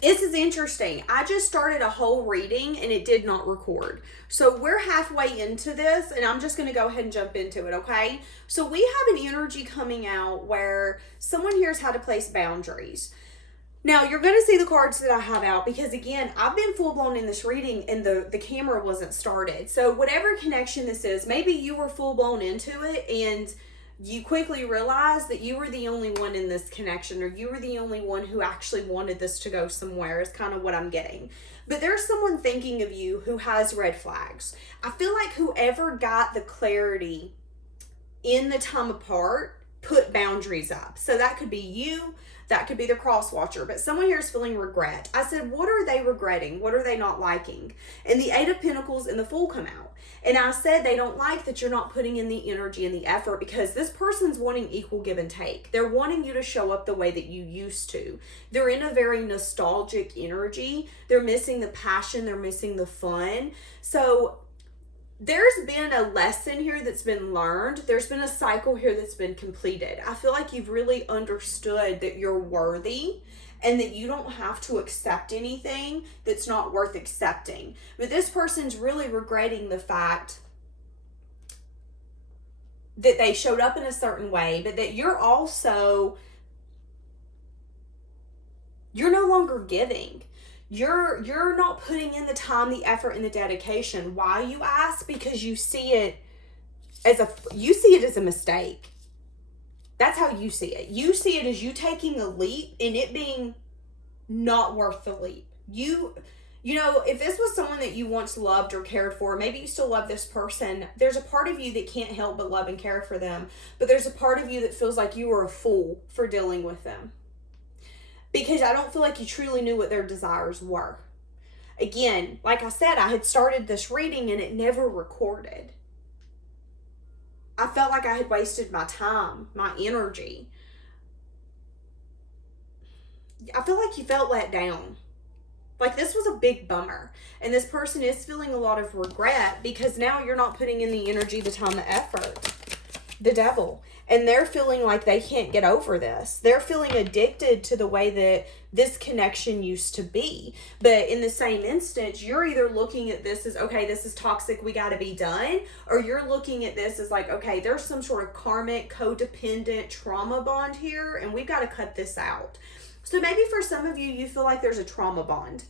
This is interesting. I just started a whole reading and it did not record. So we're halfway into this and I'm just going to go ahead and jump into it, okay? So we have an energy coming out where someone here's how to place boundaries. Now, you're going to see the cards that I have out because, again, I've been full-blown in this reading and the camera wasn't started. So whatever connection this is, maybe you were full-blown into it and you quickly realized that you were the only one in this connection, or you were the only one who actually wanted this to go somewhere, is kind of what I'm getting. But there's someone thinking of you who has red flags. I feel like whoever got the clarity in the time apart put boundaries up. So that could be you, that could be the cross watcher, but someone here is feeling regret. I said, what are they regretting? What are they not liking? And the Eight of Pentacles and the Fool come out. And I said they don't like that you're not putting in the energy and the effort, because this person's wanting equal give and take. They're wanting you to show up the way that you used to. They're in a very nostalgic energy. They're missing the passion. They're missing the fun. So there's been a lesson here that's been learned. There's been a cycle here that's been completed. I feel like you've really understood that you're worthy and that you don't have to accept anything that's not worth accepting. But this person's really regretting the fact that they showed up in a certain way, but that you're no longer giving. You're not putting in the time, the effort, and the dedication. Why, you ask? Because you see it as a mistake. That's how you see it. You see it as you taking a leap and it being not worth the leap. You know, if this was someone that you once loved or cared for, maybe you still love this person, there's a part of you that can't help but love and care for them. But there's a part of you that feels like you were a fool for dealing with them, because I don't feel like you truly knew what their desires were. Again, like I said, I had started this reading and it never recorded. I felt like I had wasted my time, my energy. I feel like you felt let down. Like this was a big bummer. And this person is feeling a lot of regret because now you're not putting in the energy, the time, the effort. The Devil. And they're feeling like they can't get over this. They're feeling addicted to the way that this connection used to be. But in the same instance, you're either looking at this as, okay, this is toxic, we got to be done. Or you're looking at this as like, okay, there's some sort of karmic, codependent trauma bond here, and we've got to cut this out. So maybe for some of you, you feel like there's a trauma bond.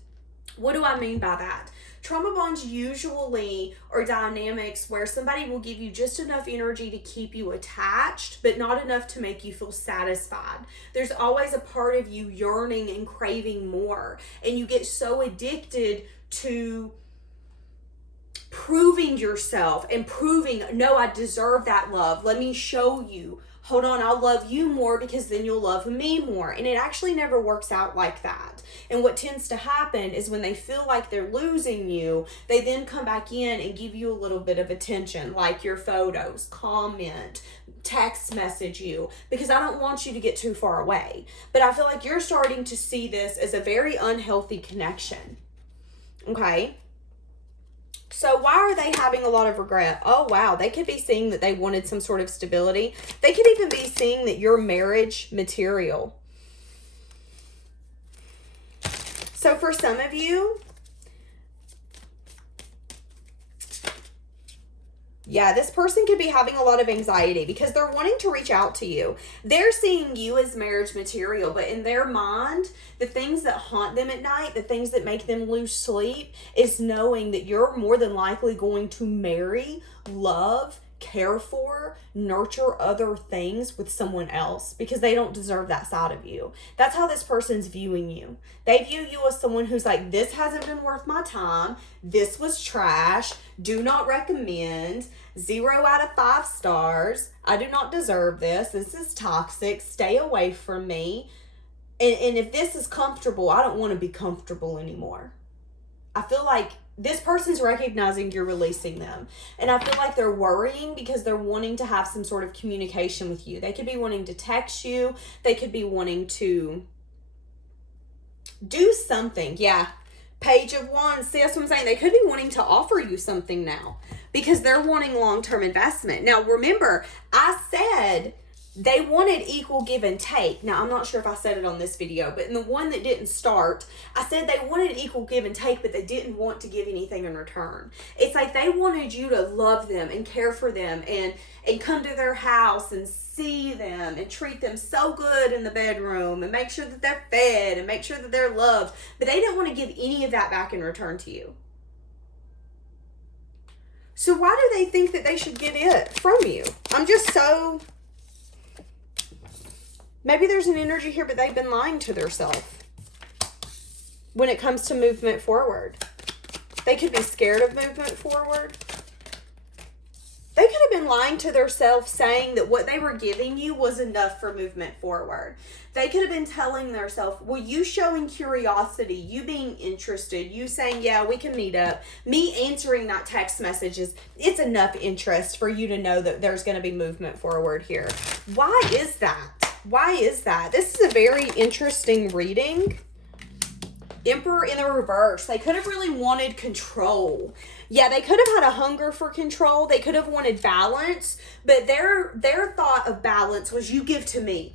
What do I mean by that? Trauma bonds usually are dynamics where somebody will give you just enough energy to keep you attached, but not enough to make you feel satisfied. There's always a part of you yearning and craving more, and you get so addicted to proving yourself and proving, no, I deserve that love. Let me show you. Hold on, I'll love you more because then you'll love me more. And it actually never works out like that. And what tends to happen is when they feel like they're losing you, they then come back in and give you a little bit of attention, like your photos, comment, text message you, because I don't want you to get too far away. But I feel like you're starting to see this as a very unhealthy connection. Okay? So why are they having a lot of regret? Oh, wow. They could be seeing that they wanted some sort of stability. They could even be seeing that you're marriage material. So for some of you, yeah, this person could be having a lot of anxiety because they're wanting to reach out to you. They're seeing you as marriage material, but in their mind, the things that haunt them at night, the things that make them lose sleep, is knowing that you're more than likely going to marry, love, care for, nurture other things with someone else because they don't deserve that side of you. That's how this person's viewing you. They view you as someone who's like, this hasn't been worth my time. This was trash. Do not recommend. 0 out of 5 stars. I do not deserve this. This is toxic. Stay away from me. And if this is comfortable, I don't want to be comfortable anymore. I feel like this person's recognizing you're releasing them. And I feel like they're worrying because they're wanting to have some sort of communication with you. They could be wanting to text you. They could be wanting to do something. Yeah. Page of Wands. See, that's what I'm saying. They could be wanting to offer you something now because they're wanting long-term investment. Now, remember, I said they wanted equal give and take. Now, I'm not sure if I said it on this video, but in the one that didn't start, I said they wanted equal give and take, but they didn't want to give anything in return. It's like they wanted you to love them and care for them and come to their house and see them and treat them so good in the bedroom and make sure that they're fed and make sure that they're loved. But they didn't want to give any of that back in return to you. So why do they think that they should get it from you? I'm just so... Maybe there's an energy here, but they've been lying to themselves when it comes to movement forward. They could be scared of movement forward. They could have been lying to themselves, saying that what they were giving you was enough for movement forward. They could have been telling themselves, well, you showing curiosity, you being interested, you saying, yeah, we can meet up, me answering that text messages, it's enough interest for you to know that there's going to be movement forward here. Why is that? Why is that? This is a very interesting reading. Emperor in the reverse. They could have really wanted control. Yeah, they could have had a hunger for control. They could have wanted balance. But their thought of balance was, you give to me.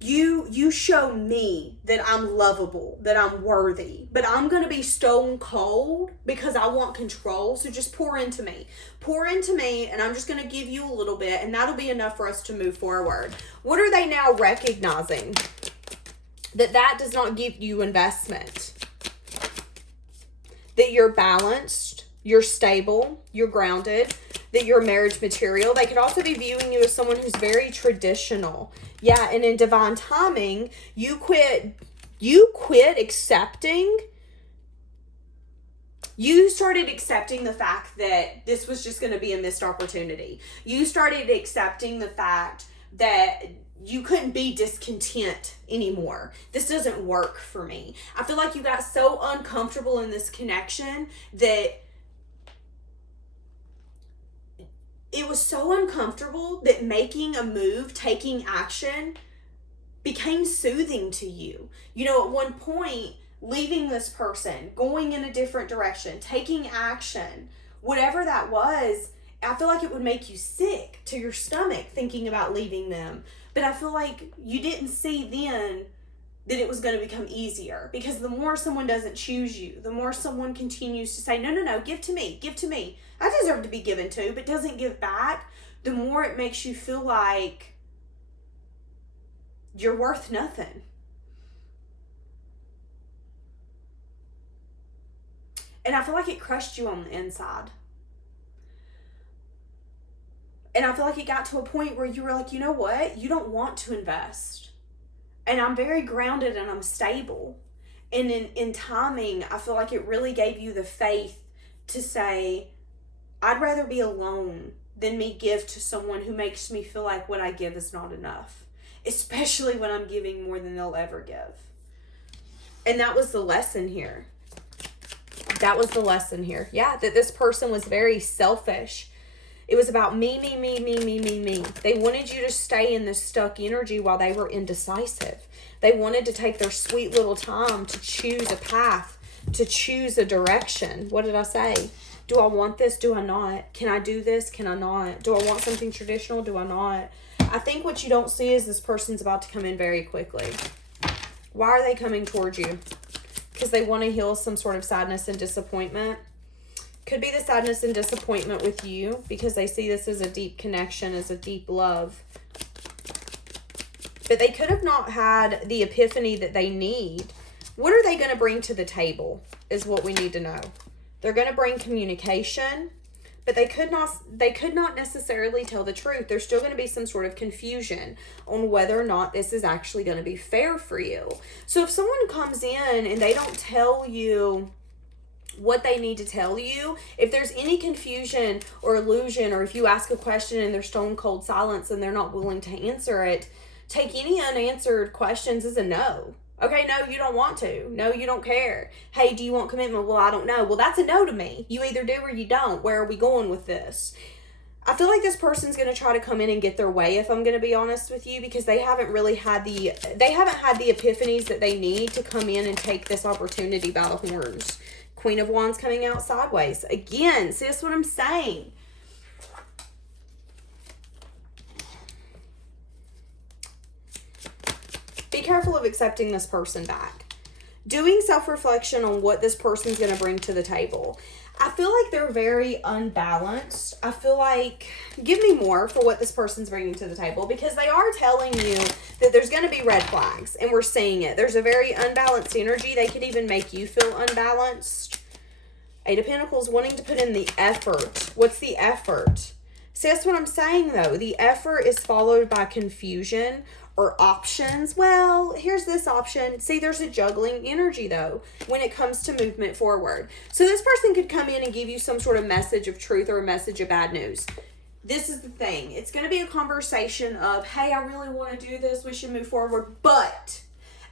You show me that I'm lovable, that I'm worthy. But I'm going to be stone cold because I want control. So just pour into me. Pour into me, and I'm just going to give you a little bit, and that'll be enough for us to move forward. What are they now recognizing? That does not give you investment. That you're balanced, you're stable, you're grounded, that you're marriage material. They could also be viewing you as someone who's very traditional. Yeah, and in divine timing, you quit accepting. You started accepting the fact that this was just going to be a missed opportunity. You started accepting the fact that you couldn't be discontent anymore. This doesn't work for me. I feel like you got so uncomfortable in this connection that it was so uncomfortable that making a move, taking action, became soothing to you. You know, at one point, leaving this person, going in a different direction, taking action, whatever that was, I feel like it would make you sick to your stomach thinking about leaving them. But I feel like you didn't see then that it was going to become easier. Because the more someone doesn't choose you, the more someone continues to say, no, give to me, give to me. I deserve to be given to, but doesn't give back, the more it makes you feel like you're worth nothing. And I feel like it crushed you on the inside. And I feel like it got to a point where you were like, you know what? You don't want to invest. And I'm very grounded and I'm stable. And in timing, I feel like it really gave you the faith to say, I'd rather be alone than me give to someone who makes me feel like what I give is not enough. Especially when I'm giving more than they'll ever give. And that was the lesson here. That was the lesson here. Yeah, that this person was very selfish. It was about me. They wanted you to stay in this stuck energy while they were indecisive. They wanted to take their sweet little time to choose a path, to choose a direction. What did I say? Do I want this? Do I not? Can I do this? Can I not? Do I want something traditional? Do I not? I think what you don't see is this person's about to come in very quickly. Why are they coming towards you? Because they want to heal some sort of sadness and disappointment. Could be the sadness and disappointment with you because they see this as a deep connection, as a deep love. But they could have not had the epiphany that they need. What are they going to bring to the table is what we need to know. They're going to bring communication, but they could not necessarily tell the truth. There's still going to be some sort of confusion on whether or not this is actually going to be fair for you. So if someone comes in and they don't tell you what they need to tell you, if there's any confusion or illusion, or if you ask a question and there's stone cold silence and they're not willing to answer it, take any unanswered questions as a no. Okay, no, you don't want to. No, you don't care. Hey, do you want commitment? Well, I don't know. Well, that's a no to me. You either do or you don't. Where are we going with this? I feel like this person's going to try to come in and get their way, if I'm going to be honest with you, because they haven't had the epiphanies that they need to come in and take this opportunity by the horns. Queen of Wands coming out sideways. Again, see, that's what I'm saying. Be careful of accepting this person back. Doing self-reflection on what this person's going to bring to the table. I feel like they're very unbalanced. I feel like, give me more for what this person's bringing to the table, because they are telling you that there's going to be red flags, and we're seeing it. There's a very unbalanced energy. They could even make you feel unbalanced. Eight of Pentacles, wanting to put in the effort. What's the effort? See, that's what I'm saying, though. The effort is followed by confusion or options. Well, here's this option. See, there's a juggling energy, though, when it comes to movement forward. So this person could come in and give you some sort of message of truth or a message of bad news. This is the thing. It's going to be a conversation of, hey, I really want to do this. We should move forward, but...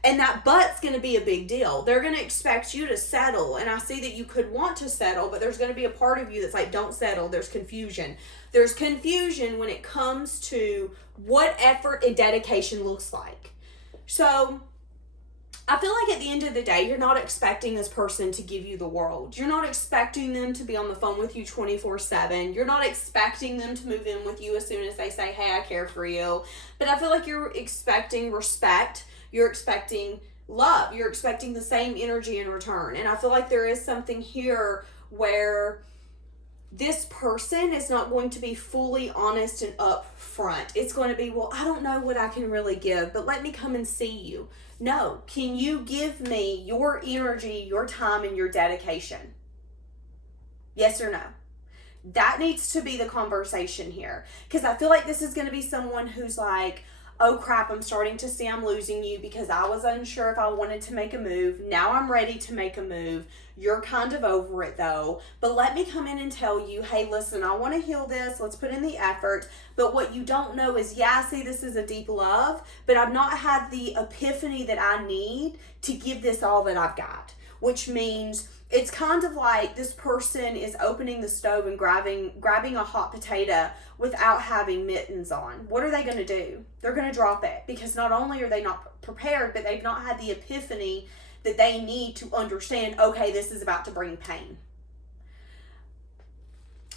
And that but's going to be a big deal. They're going to expect you to settle. And I see that you could want to settle, but there's going to be a part of you that's like, don't settle. There's confusion. There's confusion when it comes to what effort and dedication looks like. So I feel like at the end of the day, you're not expecting this person to give you the world. You're not expecting them to be on the phone with you 24/7. You're not expecting them to move in with you as soon as they say, hey, I care for you. But I feel like you're expecting respect. You're expecting love. You're expecting the same energy in return. And I feel like there is something here where this person is not going to be fully honest and upfront. It's going to be, well, I don't know what I can really give, but let me come and see you. No, can you give me your energy, your time, and your dedication? Yes or no? That needs to be the conversation here. Because I feel like this is going to be someone who's like, oh crap, I'm starting to see I'm losing you because I was unsure if I wanted to make a move. Now I'm ready to make a move. You're kind of over it though. But let me come in and tell you, hey, listen, I want to heal this. Let's put in the effort. But what you don't know is, yeah, I see this is a deep love, but I've not had the epiphany that I need to give this all that I've got. Which means it's kind of like this person is opening the stove and grabbing a hot potato without having mittens on. What are they going to do? They're going to drop it, because not only are they not prepared, but they've not had the epiphany that they need to understand, okay, this is about to bring pain.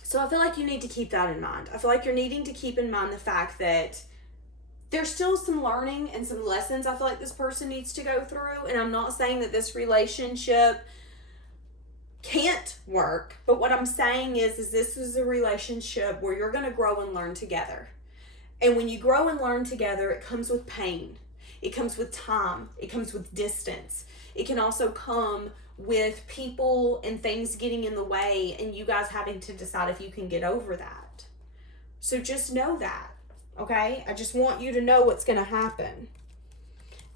So I feel like you need to keep that in mind. I feel like you're needing to keep in mind the fact that there's still some learning and some lessons I feel like this person needs to go through. And I'm not saying that this relationship can't work, but what I'm saying is this is a relationship where you're going to grow and learn together. And when you grow and learn together, it comes with pain. It comes with time. It comes with distance. It can also come with people and things getting in the way and you guys having to decide if you can get over that. So just know that, okay? I just want you to know what's going to happen.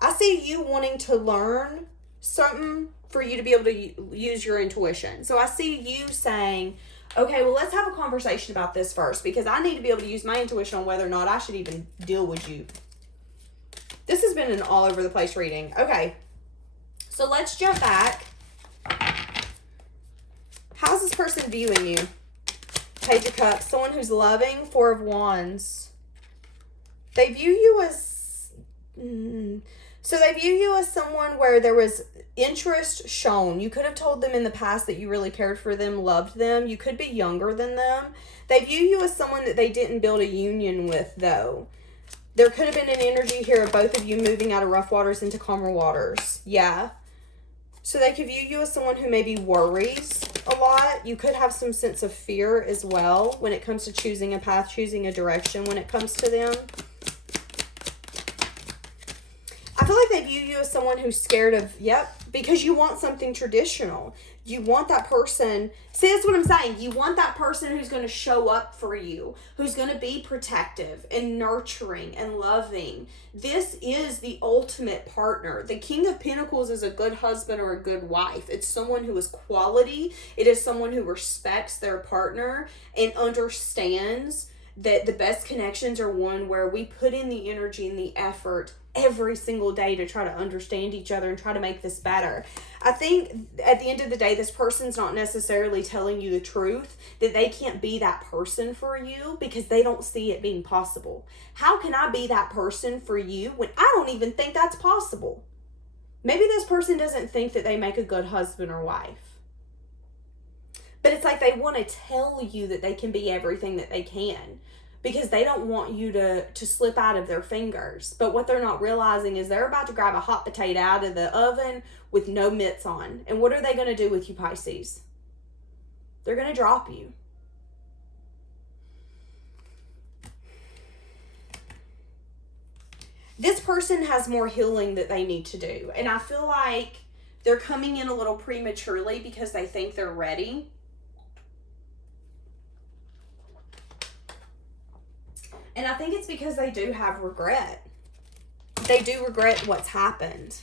I see you wanting to learn something for you to be able to use your intuition. So I see you saying, okay, well, let's have a conversation about this first, because I need to be able to use my intuition on whether or not I should even deal with you. This has been an all over the place reading. Okay, so let's jump back. How's this person viewing you? Page of Cups, someone who's loving. Four of Wands. They view you as... So they view you as someone where there was interest shown. You could have told them in the past that you really cared for them, loved them. You could be younger than them. They view you as someone that they didn't build a union with, though. There could have been an energy here of both of you moving out of rough waters into calmer waters. Yeah. So they could view you as someone who maybe worries a lot. You could have some sense of fear as well when it comes to choosing a path, choosing a direction when it comes to them. I feel like they view you as someone who's scared of, because you want something traditional. You want that person, see, that's what I'm saying. You want that person who's going to show up for you, who's going to be protective and nurturing and loving. This is the ultimate partner. The King of Pentacles is a good husband or a good wife. It's someone who is quality. It is someone who respects their partner and understands that the best connections are one where we put in the energy and the effort every single day to try to understand each other and try to make this better. I think at the end of the day, this person's not necessarily telling you the truth, that they can't be that person for you because they don't see it being possible. How can I be that person for you when I don't even think that's possible? Maybe this person doesn't think that they make a good husband or wife. But it's like they want to tell you that they can be everything that they can. because they don't want you to slip out of their fingers. But what they're not realizing is they're about to grab a hot potato out of the oven with no mitts on. And what are they going to do with you, Pisces? They're going to drop you. This person has more healing that they need to do. And I feel like they're coming in a little prematurely because they think they're ready. And I think it's because they do have regret. They do regret what's happened.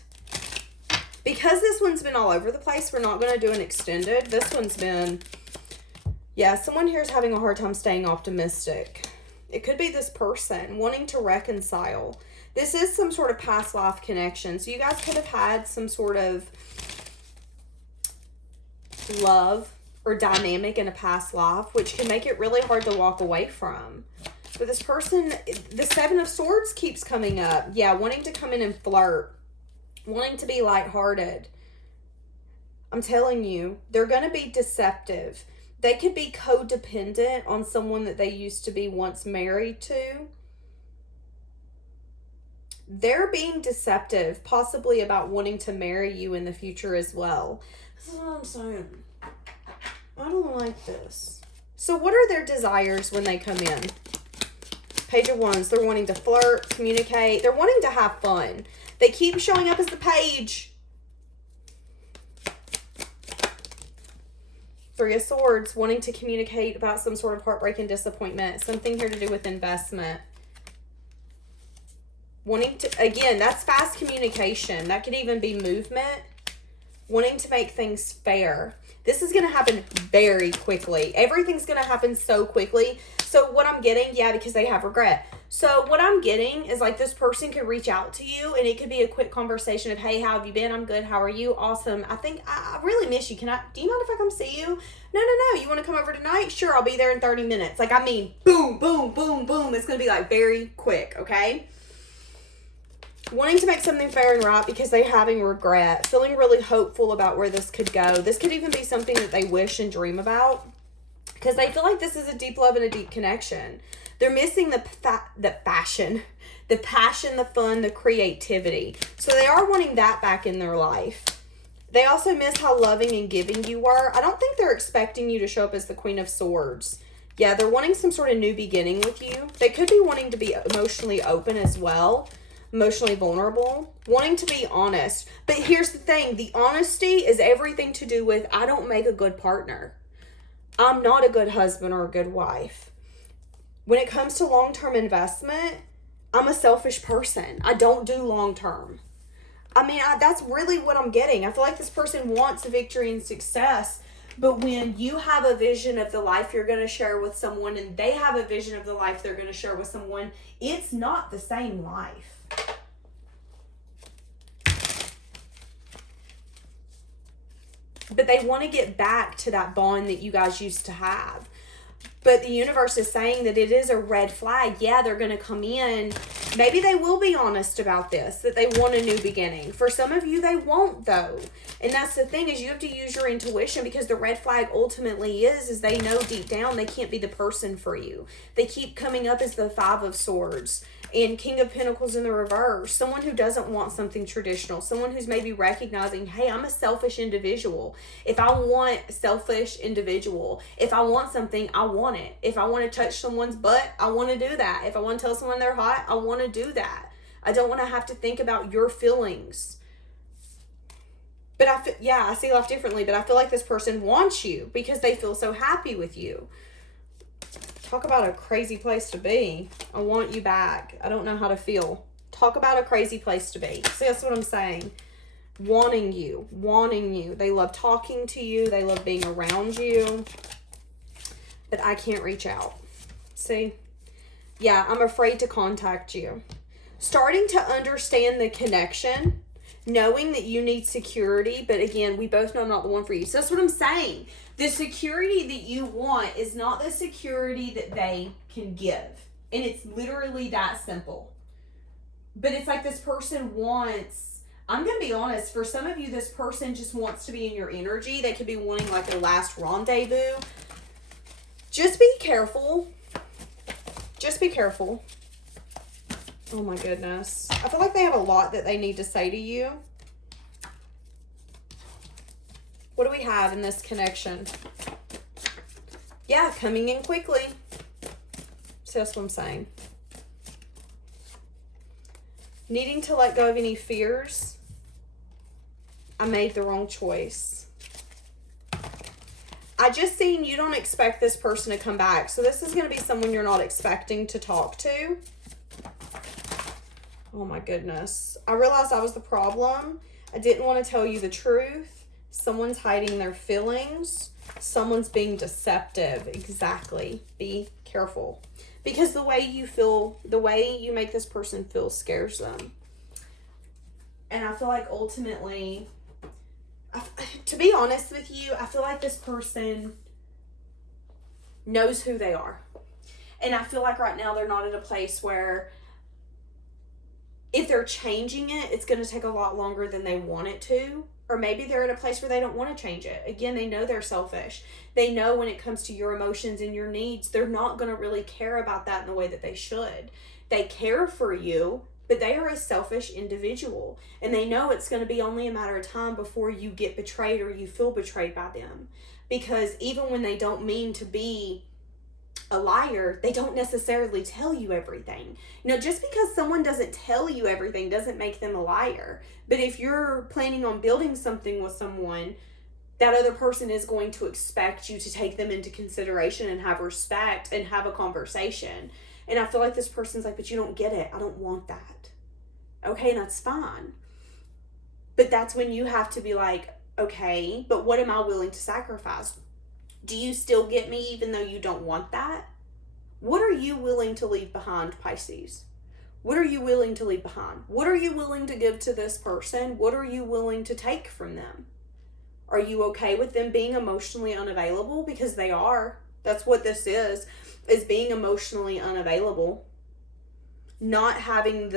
Because this one's been all over the place, we're not going to do an extended. This one's been, yeah, someone here is having a hard time staying optimistic. It could be this person wanting to reconcile. This is some sort of past life connection. So you guys could have had some sort of love or dynamic in a past life, which can make it really hard to walk away from. But this person, the Seven of Swords keeps coming up. Yeah, wanting to come in and flirt. Wanting to be lighthearted. I'm telling you, they're going to be deceptive. They could be codependent on someone that they used to be once married to. They're being deceptive, possibly about wanting to marry you in the future as well. This is what I'm saying. I don't like this. So what are their desires when they come in? Page of Wands, they're wanting to flirt, communicate. They're wanting to have fun. They keep showing up as the page. Three of Swords, wanting to communicate about some sort of heartbreak and disappointment. Something here to do with investment. Wanting to, again, that's fast communication. That could even be movement. Wanting to make things fair. This is going to happen very quickly. Everything's going to happen so quickly. So what I'm getting, yeah, because they have regret. So what I'm getting is like this person could reach out to you and it could be a quick conversation of, hey, how have you been? I'm good. How are you? Awesome. I think I really miss you. Do you mind if I come see you? No. You want to come over tonight? Sure. I'll be there in 30 minutes. Like, I mean, boom, boom, boom, boom. It's going to be like very quick. Okay. Wanting to make something fair and right because they're having regret. Feeling really hopeful about where this could go. This could even be something that they wish and dream about. Because they feel like this is a deep love and a deep connection. They're missing the passion, the fun, the creativity. So they are wanting that back in their life. They also miss how loving and giving you were. I don't think they're expecting you to show up as the Queen of Swords. Yeah, they're wanting some sort of new beginning with you. They could be wanting to be emotionally open as well. Emotionally vulnerable. Wanting to be honest. But here's the thing. The honesty is everything to do with, I don't make a good partner. I'm not a good husband or a good wife. When it comes to long-term investment, I'm a selfish person. I don't do long-term. I mean, that's really what I'm getting. I feel like this person wants victory and success, but when you have a vision of the life you're going to share with someone and they have a vision of the life they're going to share with someone, it's not the same life. But they want to get back to that bond that you guys used to have. But the universe is saying that it is a red flag. Yeah, they're going to come in. Maybe they will be honest about this, that they want a new beginning. For some of you, they won't, though. And that's the thing, is you have to use your intuition, because the red flag ultimately is they know deep down they can't be the person for you. They keep coming up as the Five of Swords and King of Pentacles in the reverse. Someone who doesn't want something traditional. Someone who's maybe recognizing, hey, I'm a selfish individual. If I want if I want something, I want it. If I want to touch someone's butt, I want to do that. If I want to tell someone they're hot, I want to do that. I don't want to have to think about your feelings. But I see life differently, but I feel like this person wants you because they feel so happy with you. Talk about a crazy place to be. I want you back. I don't know how to feel. Talk about a crazy place to be. See, that's what I'm saying. Wanting you. They love talking to you. They love being around you. But I can't reach out. See? Yeah, I'm afraid to contact you. Starting to understand the connection. Knowing that you need security. But again, we both know I'm not the one for you. So that's what I'm saying. The security that you want is not the security that they can give. And it's literally that simple. But it's like this person wants, I'm going to be honest, for some of you, this person just wants to be in your energy. They could be wanting like their last rendezvous. Just be careful. Just be careful. Oh my goodness. I feel like they have a lot that they need to say to you. What do we have in this connection? Yeah, coming in quickly. So that's what I'm saying. Needing to let go of any fears. I made the wrong choice. I just seen you don't expect this person to come back. So this is going to be someone you're not expecting to talk to. Oh my goodness. I realized I was the problem. I didn't want to tell you the truth. Someone's hiding their feelings. Someone's being deceptive. Exactly. Be careful. Because the way you feel, the way you make this person feel scares them. And I feel like ultimately, to be honest with you, I feel like this person knows who they are. And I feel like right now they're not at a place where if they're changing it, it's going to take a lot longer than they want it to. Or maybe they're at a place where they don't want to change it. Again, they know they're selfish. They know when it comes to your emotions and your needs, they're not going to really care about that in the way that they should. They care for you, but they are a selfish individual. And they know it's going to be only a matter of time before you get betrayed or you feel betrayed by them. Because even when they don't mean to be a liar, they don't necessarily tell you everything. You know, just because someone doesn't tell you everything doesn't make them a liar. But if you're planning on building something with someone, that other person is going to expect you to take them into consideration and have respect and have a conversation. And I feel like this person's like, but you don't get it. I don't want that. Okay, and that's fine. But that's when you have to be like, okay, but what am I willing to sacrifice? Do you still get me even though you don't want that? What are you willing to leave behind, Pisces? What are you willing to leave behind? What are you willing to give to this person? What are you willing to take from them? Are you okay with them being emotionally unavailable? Because they are. That's what this is being emotionally unavailable. Not having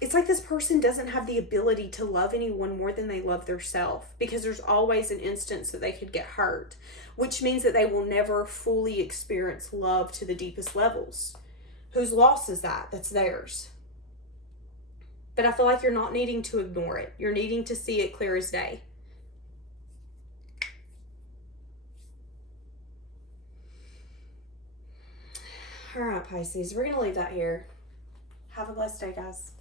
it's like this person doesn't have the ability to love anyone more than they love themselves, because there's always an instance that they could get hurt, which means that they will never fully experience love to the deepest levels. Whose loss is that? That's theirs. But I feel like you're not needing to ignore it. You're needing to see it clear as day. All right, Pisces, we're going to leave that here. Have a blessed day, guys.